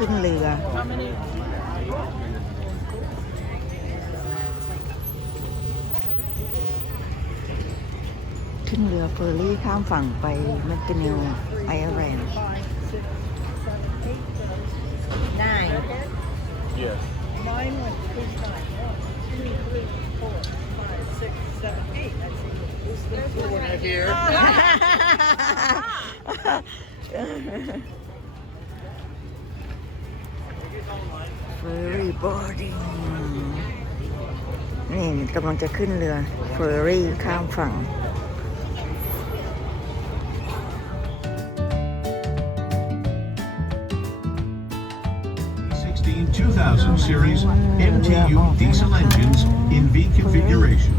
ขึ้นเรือขึ้นเรือเฟอร์รี่ข้ามฝั่งไปแมคกินัลไอร์แลนด์ Nine. Yeah. Mine went 3 times. 1, 2, 3, 4, 5, 6, 7, 8. That's the one right here. Ferry boarding นี่กำลังจะขึ้นเรือเฟอร์รี่ข้ามฝั่ง 2000 series MTU diesel engines in V configuration,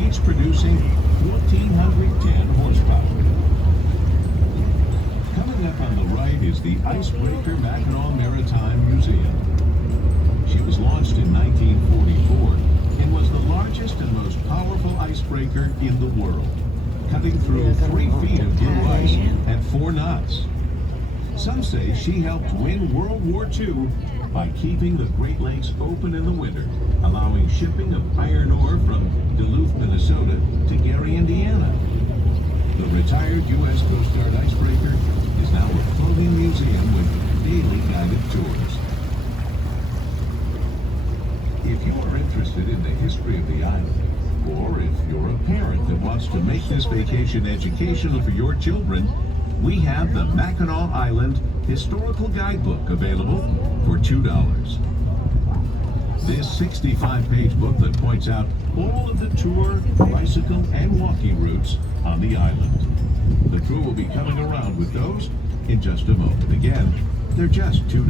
each producing 1,410 horsepower. Coming up on the right is the Icebreaker Mackinac Maritime Museum. She was launched in 1944 and was the largest and most powerful icebreaker in the world, cutting through 3 feet of blue ice at 4 knots. Some say she helped win World War II by keeping the Great Lakes open in the winter, allowing shipping of iron ore from Duluth, Minnesota to Gary, Indiana. The retired U.S. Coast Guard icebreaker is now a floating museum with daily guided tours. If you are interested in the history of the island, or if you're a parent that wants to make this vacation educational for your children, we have the Mackinac Island Historical Guidebook available for $2. This 65-page booklet points out all of the tour, bicycle, and walking routes on the island. The crew will be coming around with those in just a moment. Again, they're just $2.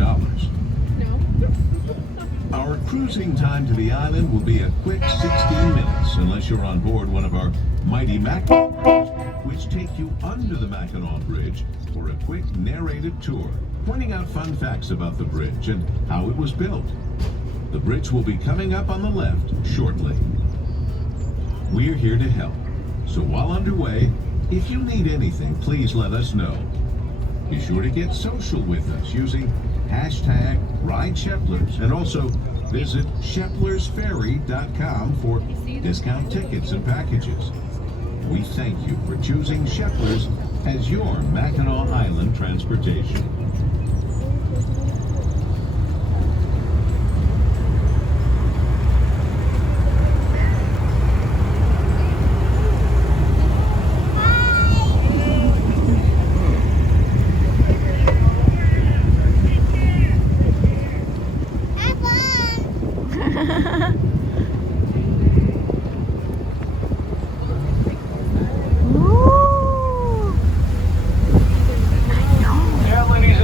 Our cruising time to the island will be a quick 16 minutes, unless you're on board one of our mighty MACKINAC, which take you under the Mackinac Bridge for a quick narrated tour, pointing out fun facts about the bridge and how it was built. The bridge will be coming up on the left shortly. We're here to help, so while underway, if you need anything, please let us know. Be sure to get social with us using #RideSheplers and also visit sheplersferry.com for discount tickets and packages. We thank you for choosing Sheplers as your Mackinac Island transportation. Yeah, ladies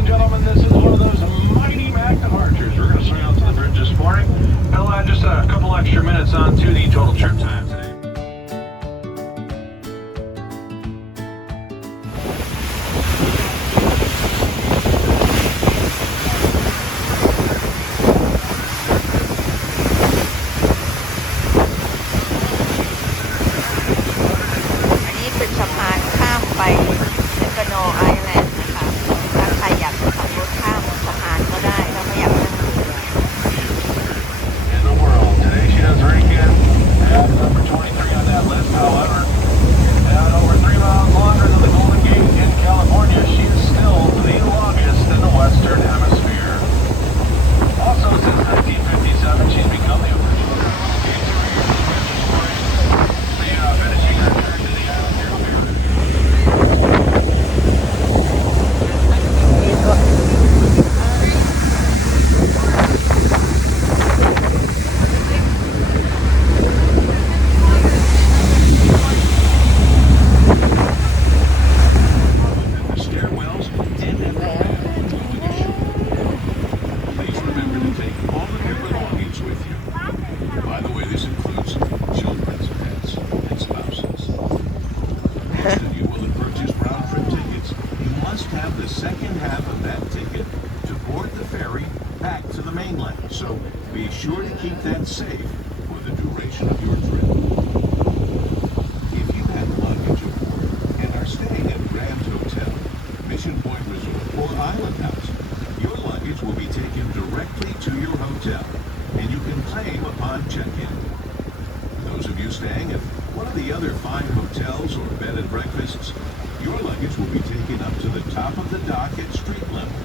you're staying at one of the other fine hotels or bed and breakfasts, your luggage will be taken up to the top of the dock at street level.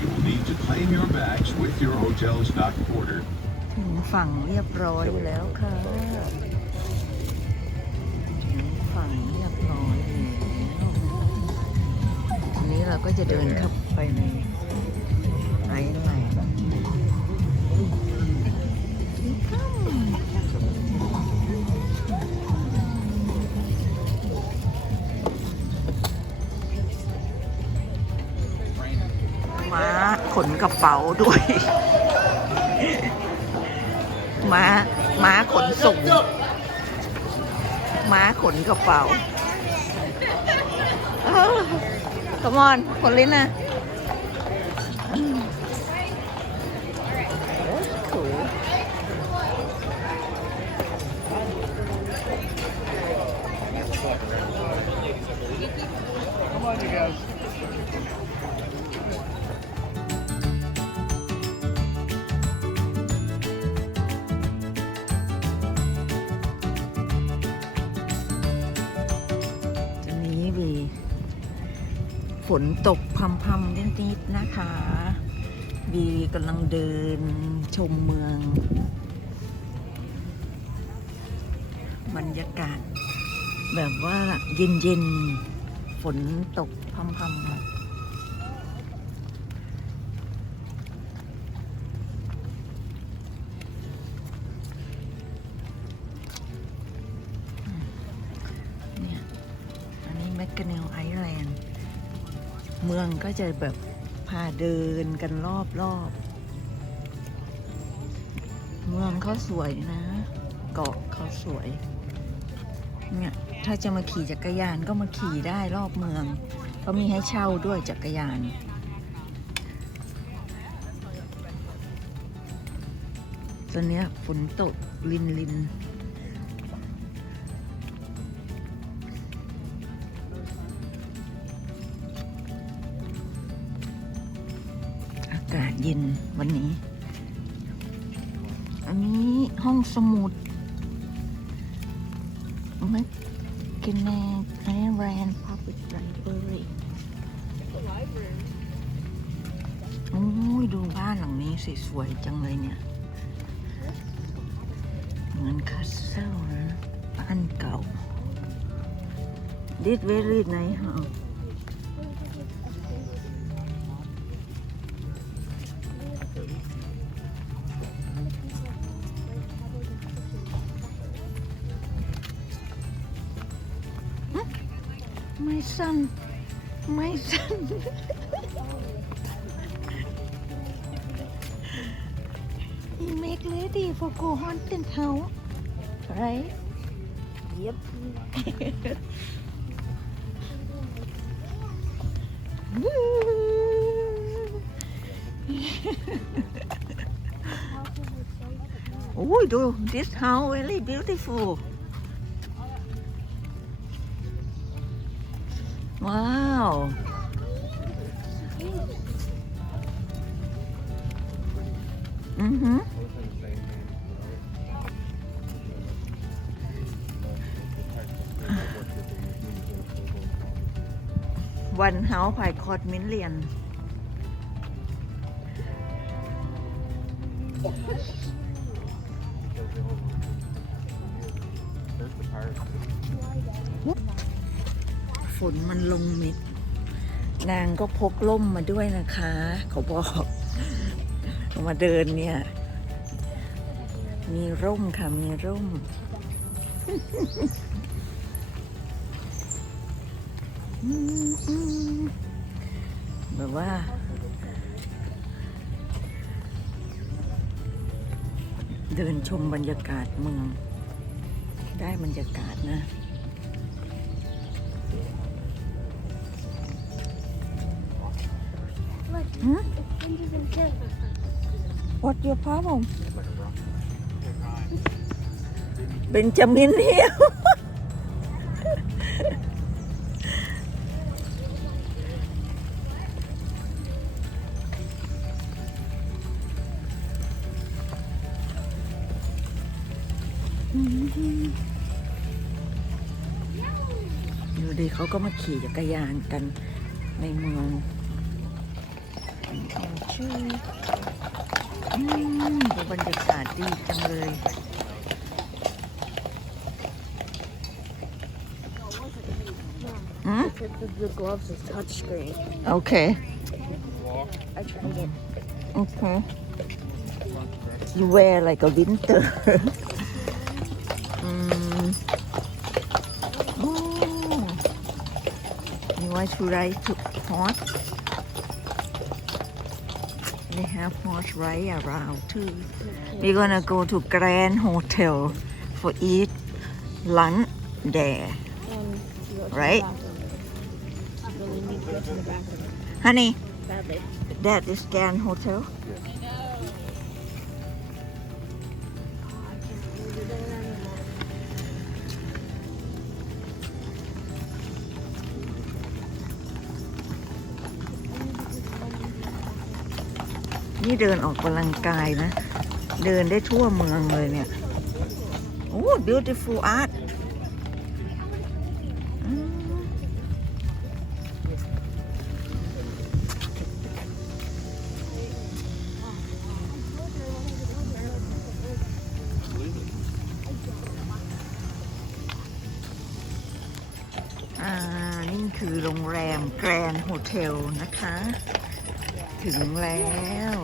You will need to claim your bags with your hotel's dock porter. ถึงฝั่งเรียบร้อยแล้วค่ะถึงฝั่งเรียบร้อยแล้วทีนี้เราก็จะเดินเข้าไปในไอแลนด์ม้าขนกระเป๋าด้วย ม้าขนส่งม้าขนกระเป๋าขมอนคนลิ้นนะถู Come on, you guys. ทีนี้วีฝนตกพรำๆนิดๆนะคะวีกำลังเดินชมเมืองบรรยากาศแบบว่าเย็นๆฝนตกพรำๆเนี่ยอันนี้แมคคาเนลไอแลนด์เมืองก็จะแบบพาเดินกันรอบๆเมืองเขาสวยนะเกาะเขาสวยเนี่ยถ้าจะมาขี่จักรยานก็มาขี่ได้รอบเมืองเขามีให้เช่าด้วยจักรยานตอนนี้ฝนตกลินอากาศเย็นวันนี้อันนี้ห้องสมุดMACKINAC Ireland Public Library โอ้ยดูบ้านหลังนี้สิสวยจังเลยเนี่ยเหมือนคาสเซิลนะบ้านเก่า This very nice house My son he make ready for go haunted house right yep oh do this house very beautiful Wow. Mm-hmm. One house I cost million.ฝนมันลงเม็ดนางก็พกร่มมาด้วยนะคะเขาบอกมาเดินเนี่ยมีร่มค่ะมีร่ม แบบว่าเดินชมบรรยากาศเมืองได้บรรยากาศนะ Hmm? What's your problem? Benjamin here. ดูดิเขาก็มาขี่จักรยานกันในเมืองชื่อดูบรรยากาศดีจังเลย The gloves is touchscreen. Okay. I tried it. Okay. You wear like a winter. Oh. You want to ride to horse? They have horse ride around too. We're gonna go to Grand Hotel for eat lunch there. Right? Really need to go to the bathroom Honey, badly. that is Grand Hotel.นี่เดินออกกำลังกายนะ เดินได้ทั่วเมืองเลยเนี่ย โอ้ beautiful art นี่คือโรงแรมแกรนด์โฮเทลนะคะ ถึงแล้ว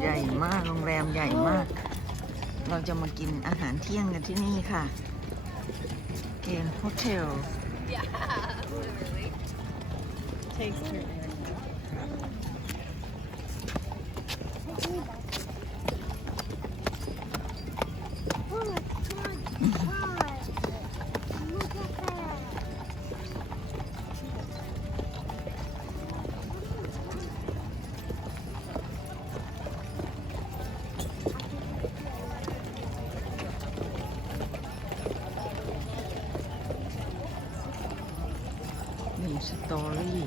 ใหญ่มาก โรงแรมใหญ่มาก เราจะมากินอาหารเที่ยงกันที่นี่ค่ะแกรนด์โฮเทล Takes her.มีสตอรี่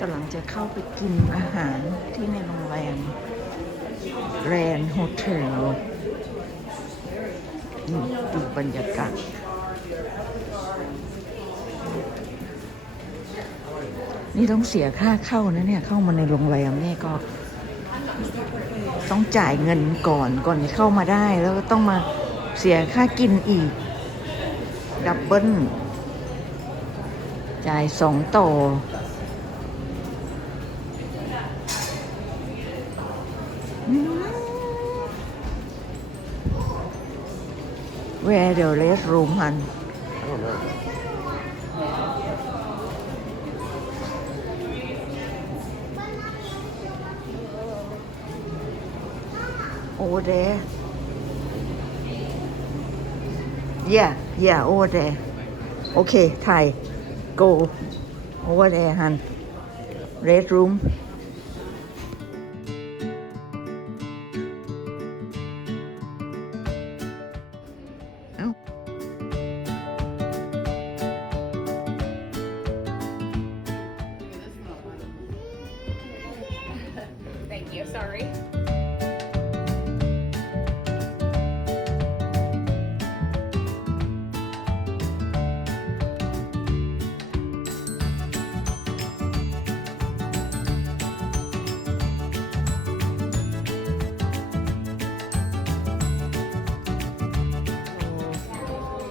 กำลังจะเข้าไปกินอาหารที่ในโรงแรมแกรนด์โฮเทลดูบรรยากาศนี่ต้องเสียค่าเข้านะเนี่ยเข้ามาในโรงแรมเนี่ยก็ต้องจ่ายเงินก่อนจะเข้ามาได้แล้วก็ต้องมาเสียค่ากินอีกดับเบิ้ลจ่าย2 ต่อWhere the red room, hun? I don't know. Over there. Yeah, over there. Okay, Thai. Go over there, hun. Red room. Thank you. Sorry.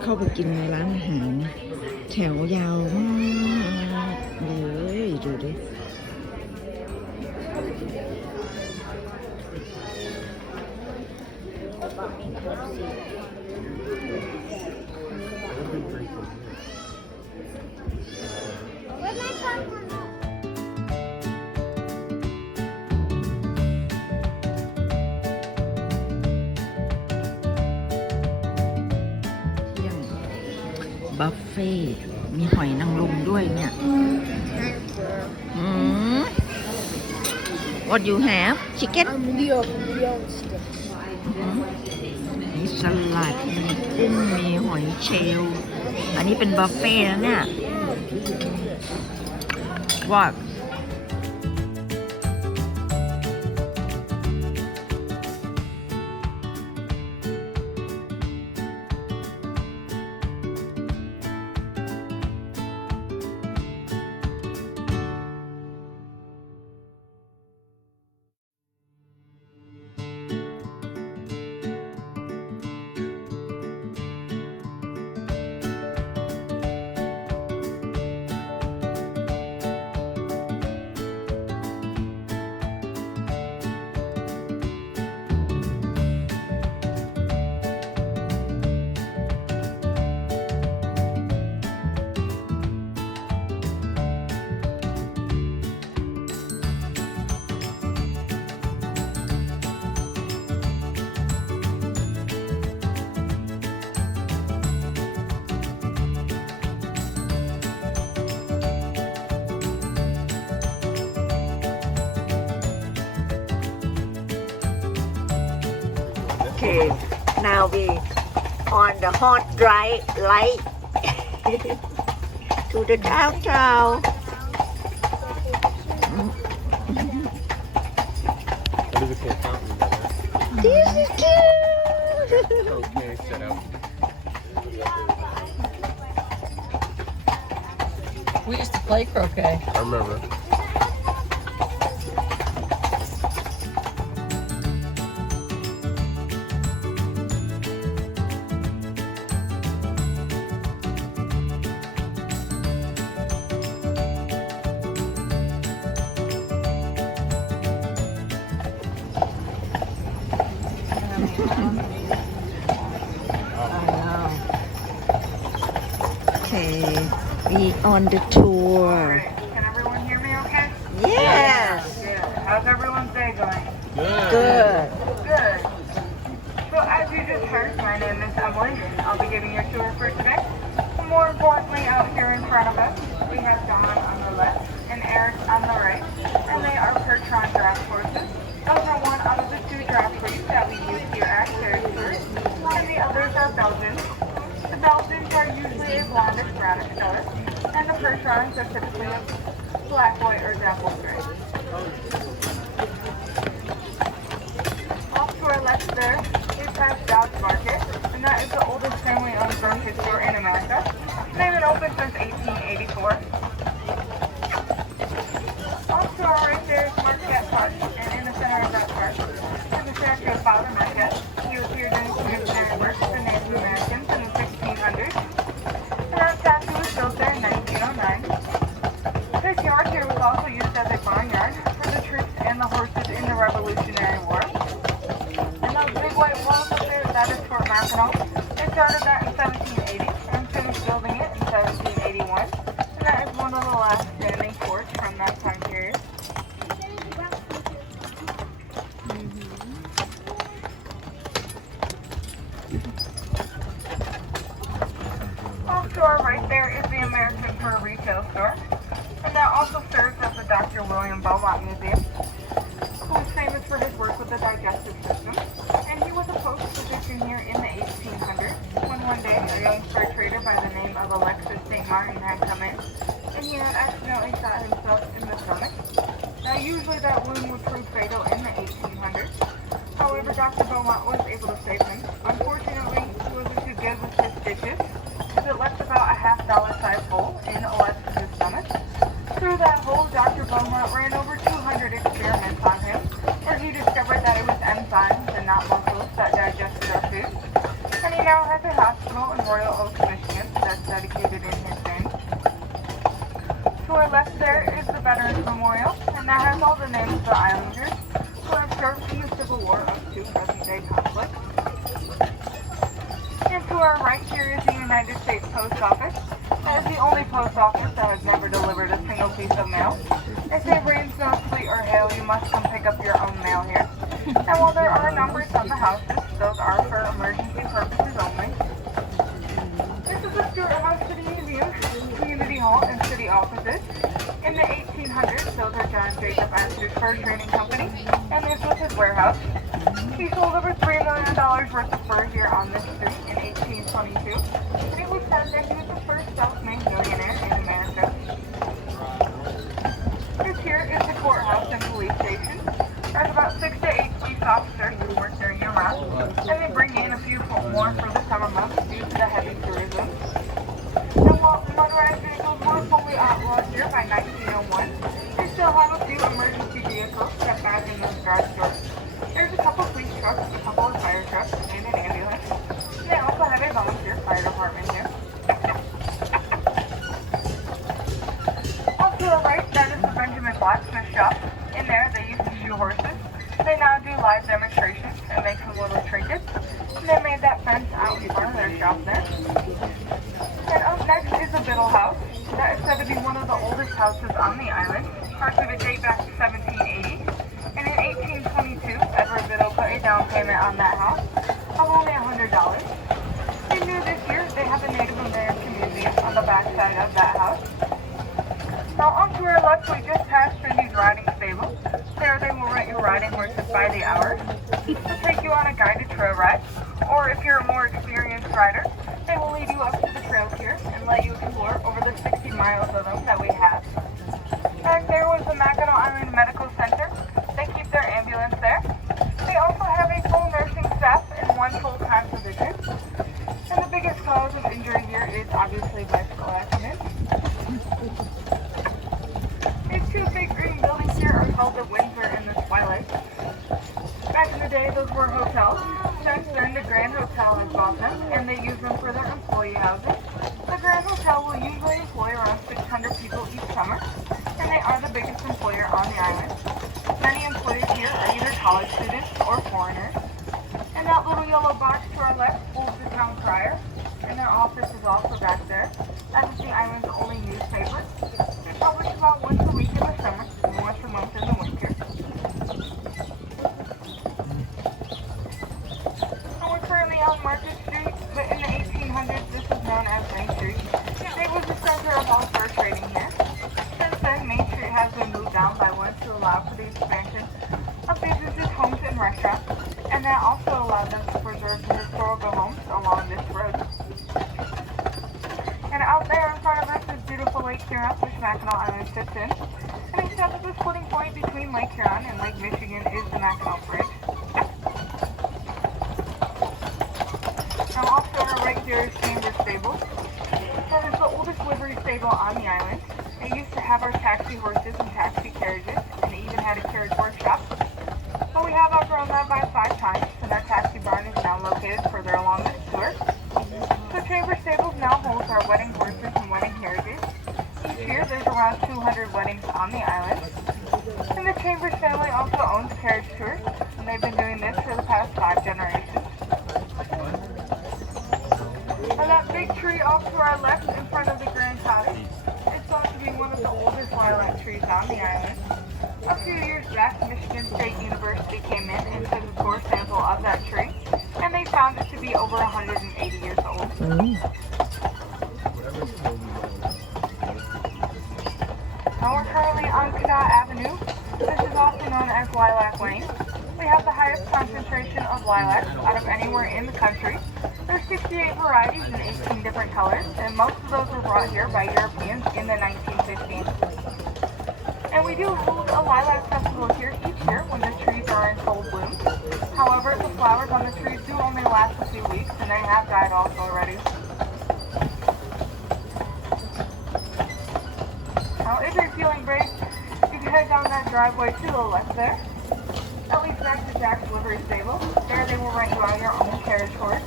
เข้าไปกินในร้านอาหารแถวยาวมากเลยดูดิ บุฟเฟ่ต์มีหอยนางรมด้วยเนี่ยWhat you have chicken Leo stick. มีสลัดมีกุ้งมีหอยเชลล์อันนี้เป็นบุฟเฟ่ต์นะเนี่ยว่าOkay, now we on the hot dry light to the downtown. That is a cool fountain. This is cute. Okay, set up. We used to play croquet. I remember. Okay, we on the tour. Can everyone hear me okay? Yes. Good. How's everyone's day going? Good. Good. Good. So as you just heard, my name is Emily. I'll be giving your tour for today. More importantly, out here in front of us, we have Don on the left and Eric on the right, and they are Percheron draft horses. Those are one out of the two draft breeds that we use here at Carricksburg, and the others are Belgians. The Belgians are usually a blondish brownish color, and the Percherons are typically a black, white, or dapple gray. Off to our left there is past Dodge Market, and that is the oldest family-owned grocery store in America. They've been open since 1884. Off to our right there is Marquette Park, and in the center of that park is the statue of Father Marquette. He was here doing some missionary work with the Native Americans in the 1600s. And that statue was built there in 1909. This yard here was also used as a barnyard for the troops and the horses in the Revolutionary War. And those big white walls up there, that is Fort Mackinac. They started that in 1780 and finished building it in 1781. And that is one of the last standing forts from that time period. Off to our right there is the American Fur Retail Store. And that also serves as the Dr. William Beaumont Museum, who is famous for his work with the digestive system. And he was a post physician here in the 1800s, when one day a young fur trader by the name of Alexis St. Martin had come in, and he had accidentally shot himself in the stomach. Now usually that wound would prove fatal in the 1800s. However, Dr. Beaumont was able to save him. Unfortunately, he wasn't too good with his stitches, as it left about a $half-size hole in Alexis' stomach. Through that hole, Dr. Beaumont ran over 200 experiments on him, where he discovered that it was enzymes and not muscles that digested our food. And he now has a hospital in Royal Oaks, Michigan, that's dedicated in his name. To our left there is the Veterans Memorial, and that has all the names of the Islanders who have served in the Civil War up to present-day conflict. And to our right here is the United States Post Office. That is the only post office that has never delivered a single piece of mail. If it rains, snow, sleet, or hail, you must come pick up your own mail here. And while there are numbers on the houses, those are for emergency purposes only. This is a tour of us his fur training company, and this was his warehouse. He sold over $3 million worth of fur here on this street in 1822, and it was said that he was the first self-made millionaire in America. This here is the courthouse and police station. There's about 6 to 8 police officers who work there year-round, and they bring in a few more for the summer months due to the heavy tourism. And while motorized vehicles were fully outlawed here by 1901, they still have a few emergency vehicles set back in those garage doors. There's a couple police trucks, a couple of fire trucks, and an ambulance. And they also have a volunteer fire department here. Off to the right, that is the Benjamin Blacksmith shop. In there, they used to shoe horses. They now do live demonstrations and make some little trinkets. And they made that fence out in front of their shop there. And up next is the Biddle House. That is said to be one of the oldest houses on the island. Parts of it date back to 1780. And in 1822, Edward Biddle put a down payment on that house of only $100. And new this year, they have the Native American Museum on the back side of that house. Now on to our left, we just passed Cindy's riding stable. There they will rent your riding horses by the hour. They'll take you on a guided trail ride, or if you're a more experienced rider, they will lead you up to the trails here and let you explore over the 60 miles of them that we have. Back there was the Mackinac Island Medical Center. They keep their ambulance there. They also have a full nursing staff and one full-time physician. And the biggest cause of injury here is obviously bicycle accidents. These two big green buildings here are called the Windsor and the Twilight. Back in the day, those were hotels. Since then, the Grand Hotel has bought them, and they use them for their employee housing. The Grand Hotel will usually employ around 600 people each summer, and they are the biggest employer on the island. Many employees here are either college students or foreigners. And that little yellow box to our left holds the town crier, and their office is also back there. That is the island's only newspaper. They publish about once a week in the summer and once a month in the winter. And we're currently on Market Street, but in the 1800s this was known as Main Street. It was the center of all fur trading here. Since then, Main Street has been moved down by one to allow for the expansion of businesses, homes, and restaurants, and that also allowed them to preserve the historical homes along this road. And out there in front of us is beautiful Lake Huron, which Mackinac Island sits in. And it says that the splitting point between Lake Huron and Lake Michigan is the Mackinac Bridge. Now off to our right here is Chamber Stable. That is the oldest livery stable on the island. It used to have our taxi horses and taxi carriages, and it even had a carriage workshop. But we have outgrown that by 5 times, and our taxi barn is now located further along this tour. So Chamber Stables now holds our wedding horses and wedding carriages. Each year there's around 200 weddings on the island. And the Chambers family also owns carriage tours, and they've been doing this for the past 5 generations. And that big tree off to our left in front of the Grand Cottage is thought to be one of the oldest lilac trees on the island. A few years back, Michigan State University came in and took a core sample of that tree, and they found it to be over 180 years old. Now we're currently on Canal Avenue. This is also known as Lilac Lane. We have the highest concentration of lilacs out of anywhere in the country. There's 68 varieties in 18 different colors, and most of those were brought here by Europeans in the 1950s. And we do hold a lilac festival here each year when the trees are in full bloom. However, the flowers on the trees do only last a few weeks, and they have died off already. Now, if you're feeling brave, you can head down that driveway to the left there. That leads back to Jack's livery stable. There they will rent you out your own carriage horse.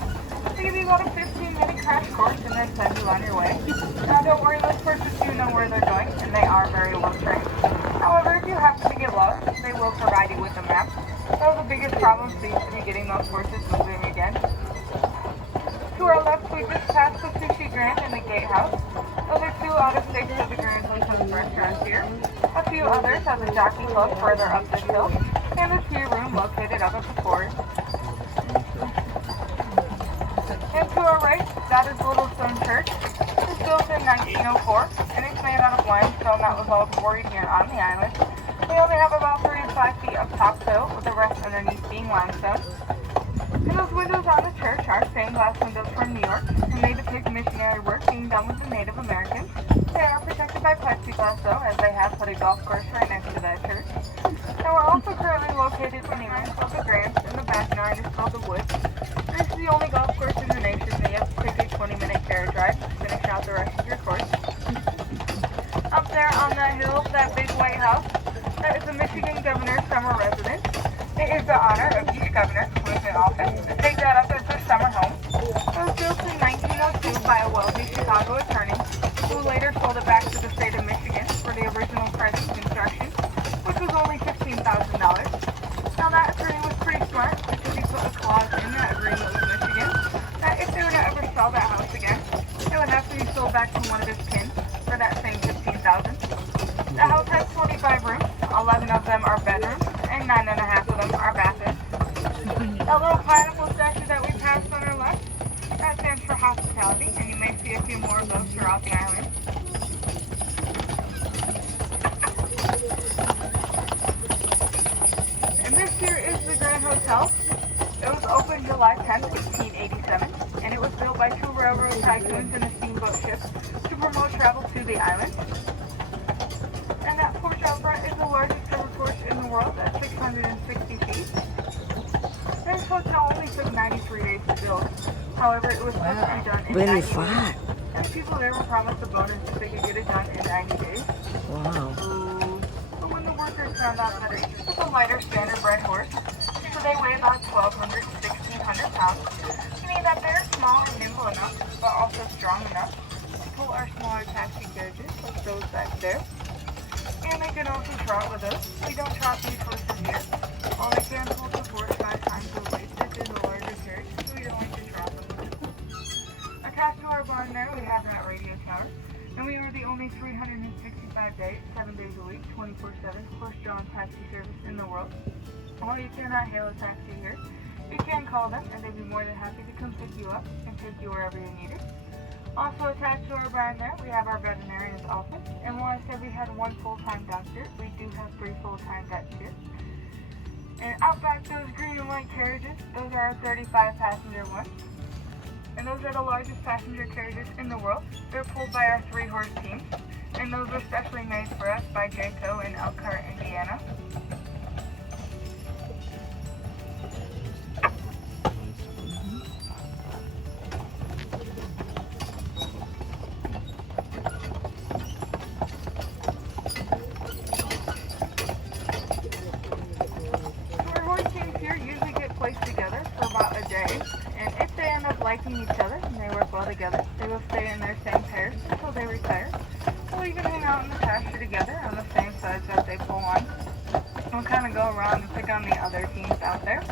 They give you about a 15-minute crash course and then send you on your way. Now don't worry, those horses do know where they're going, and they are very well trained. However, if you happen to get lost, they will provide you with a map. Though the biggest problem seems to be getting those horses moving again. To our left, we just passed the Sushi Grand and the Gatehouse. Those are 2 out of 6 of the Grand Licensed restaurants here. A few others have a jockey club further up this hill, and a tea room located up at the fort. And to our right, that is Little Stone Church. It was built in 1904, and it's made out of limestone that was all quarried here on the island. They only have about 3 to 5 feet of topsoil, with the rest underneath being limestone. And those windows on the church are stained glass windows from New York, and they depict missionary work being done with the Native Americans. They are protected by plexiglass though, as they have put a golf course right next to that church. And we're also currently located in the Grants, and the backyard is called the Woods. This is the only golf course in the nation that you have to take a 20-minute carriage ride to finish out the rest of your course. Up there on that hill, that big white house, that is the Michigan governor's summer residence. It is the honor of each governor who is in office to take that up as their summer home. It was built in 1902 by a wealthy Chicago attorney who later sold it back to the state of Michigan for the original price of construction, which was only $15,000. Now that attorney was pretty smart because he put a clause in that agreement with Michigan that if they were to ever sell that house again, it would have to be sold back to one of his kin for that same $15,000. The house has 25 rooms, 11 of them are bedrooms, and 9.5 of them are bathrooms. That little pineapple statue that we passed on our left, that stands for hospitality, and you may see a few more of those throughout the island. And this here is the Grand Hotel. It was opened July 10, 1887, and it was built by 2 railroad tycoons and a steamboat ship to promote travel to the island. And that porch out front is the largest covered porch in the world at 660 feet. This hotel only took 93 days to build. However, it was supposed to be done in 90 days. And people there were promised a bonus if they could get it done in 90 days. Wow. But when the workers found out that it's a lighter standard bred horse, so they weigh about 1,200 to 1,600 pounds, meaning that they're small and nimble enough, but also strong enough to pull our smaller taxi carriages like those back there. And they can also trot with us. We don't trot these horses here. While they can pull to 4 to 5 times the weight, this is a larger carriage, so we don't like to trot them. Attached to our barn there, we have that radio tower. And we are the only 365 days, 7 days a week, 24/7 horse-drawn taxi service in the world. While you cannot hail a taxi here, you can call them, and they'd be more than happy to come pick you up and take you wherever you need it. Also attached to our barn there, we have our veterinarian's office. And while I said we had 1 full-time doctor, we do have 3 full-time vets here. And out back, those green and white carriages, those are our 35-passenger ones. And those are the largest passenger carriages in the world. They're pulled by our 3-horse teams. And those were specially made for us by Jayco in Elkhart, Indiana. Liking each other and they work well together. They will stay in their same pairs until they retire. We'll even hang out in the pasture together on the same sides that they pull on. We'll kind of go around and pick on the other teams out there.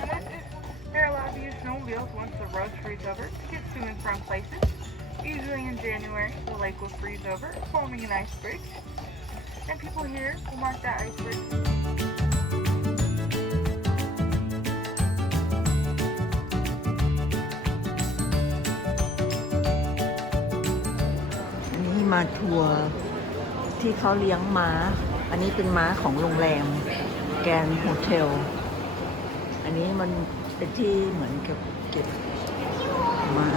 And they're allowed to use snowmobiles once the road frees over to get to and from places. Usually in January, the lake will freeze over, forming an ice bridge. And people here will mark that ice bridge.อันนี้มาทัวร์ที่เขาเลี้ยงม้า อันนี้เป็นม้าของโรงแรมแกรนด์โฮเทล อันนี้มันเป็นที่เหมือนกับเก็บม้า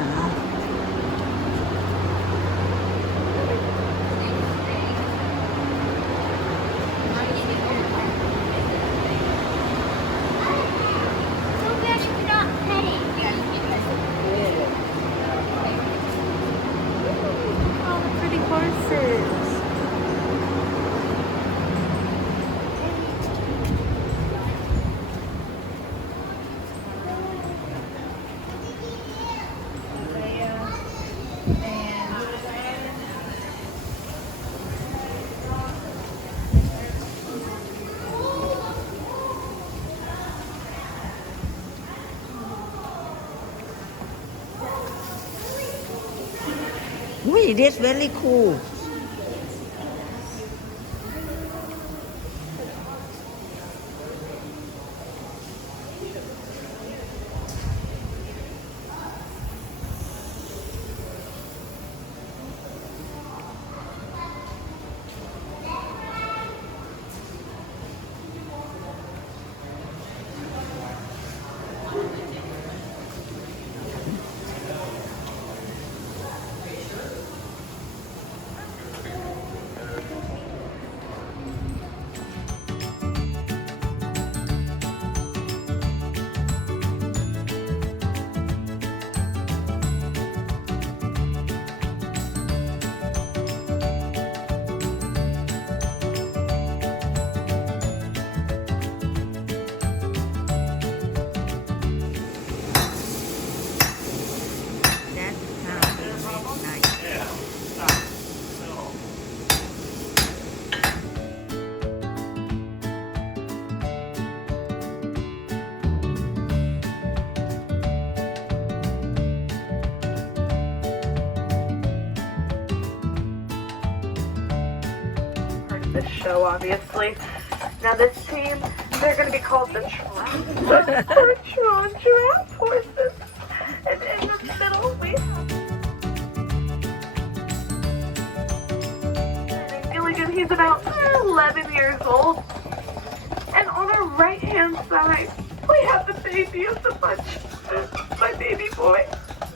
It is very cool. this show, obviously. Now this team, they're going to be called the Tron Giraffe Horses. And in the middle, we have Gilligan. He's about 11 years old. And on our right-hand side, we have the baby of the bunch, my baby boy,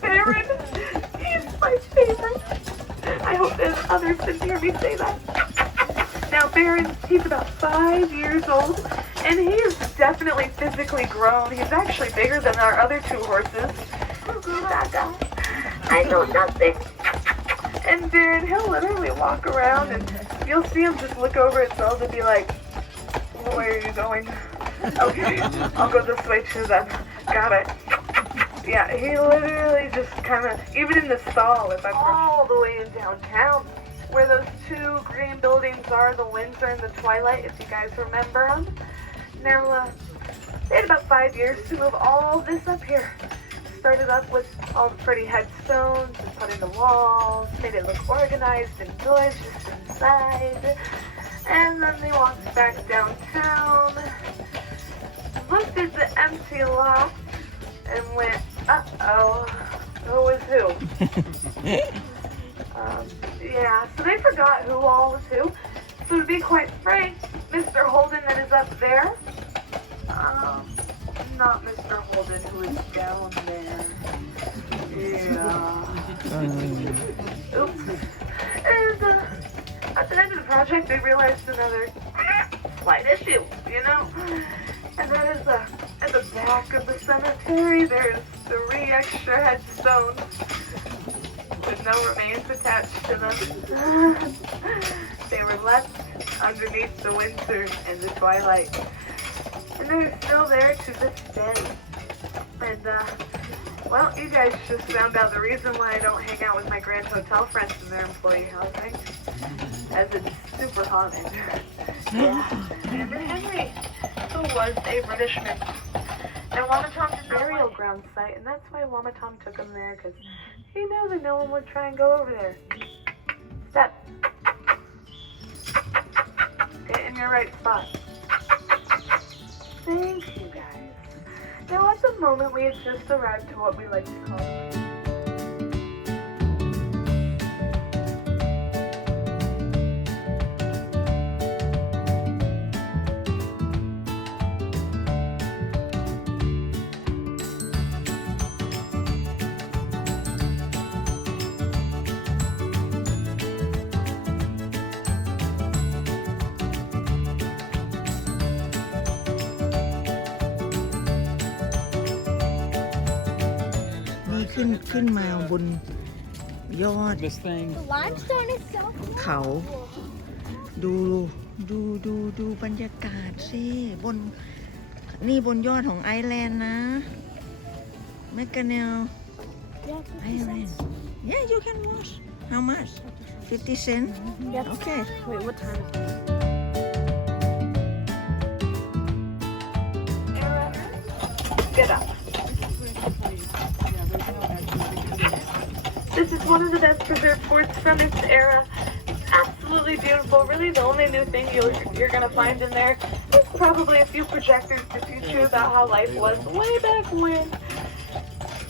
Baron. He's my favorite. I hope that others didn't hear me say that. Now, Baron, he's about 5 years old, and he is definitely physically grown. He's actually bigger than our other two horses. Gaga, I know nothing. And Baron, he'll literally walk around, and you'll see him just look over at Zelda and be like, where are you going? Okay, I'll go this way too then. Got it. Yeah, he literally just kind of, even in the stall, if I'm all the way in downtown, where those two green buildings are, the Windsor and the Twilight, if you guys remember them. Now, they had about 5 years to move all this up here. Started up with all the pretty headstones and put in the walls, made it look organized and gorgeous inside. And then they walked back downtown, looked at the empty lot, and went, uh-oh, who is who? Yeah, so they forgot who all was who. So to be quite frank, Mr. Holden that is up there, not Mr. Holden who is down there. Yeah. Oops. And at the end of the project, they realized another slight issue, you know? And that is at the back of the cemetery, there's 3 extra headstones with no remains attached to them. They were left underneath the Windsor and the Twilight. And they're still there to this day. And, well, you guys just found out the reason why I don't hang out with my Grand Hotel friends in their employee housing. As it's super haunted. Yeah. And Henry, who was a Britishman. And Wamatom's burial ground site, and that's why Wamatom took him there, because he knew that no one would try and go over there. Step. Get in your right spot. Thank you, guys. Now at the moment, we have just arrived to what we like to callขึ้นมาบนยอด This thing. The limestone is so cool. เขาดูบรรยากาศสินี่บนยอดของไอแลนด์นะแมคคาเนล Yeah, ไอแลนด์ Yeah, you can watch. How much? 50 cents? Yep. Okay. Wait, what time is it? Get up. This is one of the best preserved forts from its era. Absolutely beautiful. Really, the only new thing you're going to find in there is probably a few projectors to teach you about how life was way back when.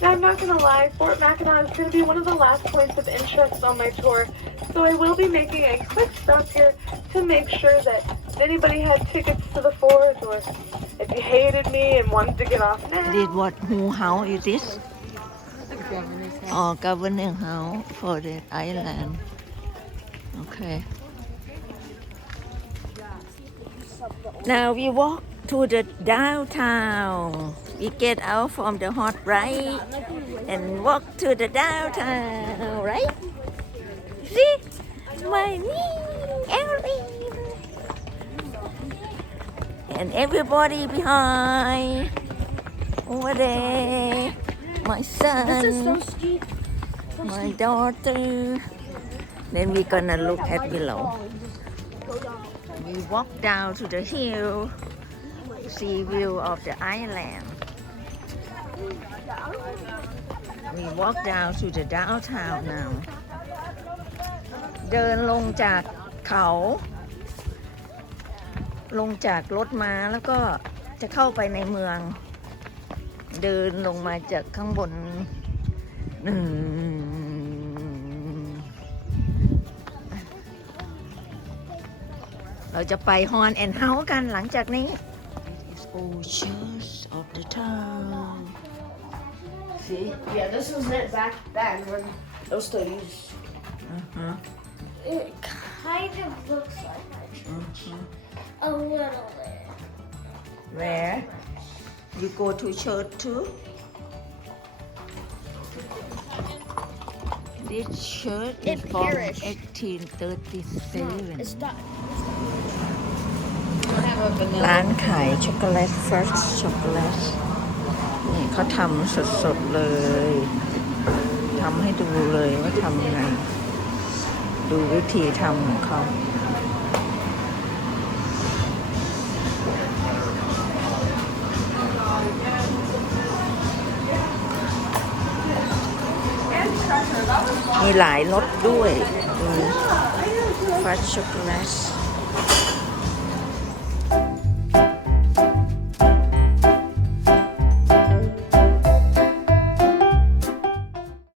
Now, I'm not going to lie, Fort Mackinac is going to be one of the last points of interest on my tour, so I will be making a quick stop here to make sure that if anybody had tickets to the fort, or if you hated me and wanted to get off now. Who house is this? Oh, governing house for the island. Okay. Now we walk to the downtown. We get out from the hot ride and walk to the downtown, right? See? My Erin. And everybody behind. Over there. My son. This is so steep. My daughter. Then we're gonna look at below. We walk down to the hill, see view of the island. We walk down to the downtown now. เดินลงจากเขา ลงจากรถมาแล้วก็จะเข้าไปในเมือง เดินลงมาจากข้างบนเราจะไปฮอนแอนด์เฮาส์กันหลังจากนี้ It's all church of the town See Yeah, this was it back then when those still used. It kind of looks like my church. A little bit. Where you go to church too This church In is from Paris. 1837 It's done. ร้านขายช็อกโกแลต First ช็อกโกแลตนี่เขาทำสดๆเลยทำให้ดูเลยว่าทำยังไง ดูวิธีทำของเขามีหลายรสด้วยFirst ช็อกโกแลต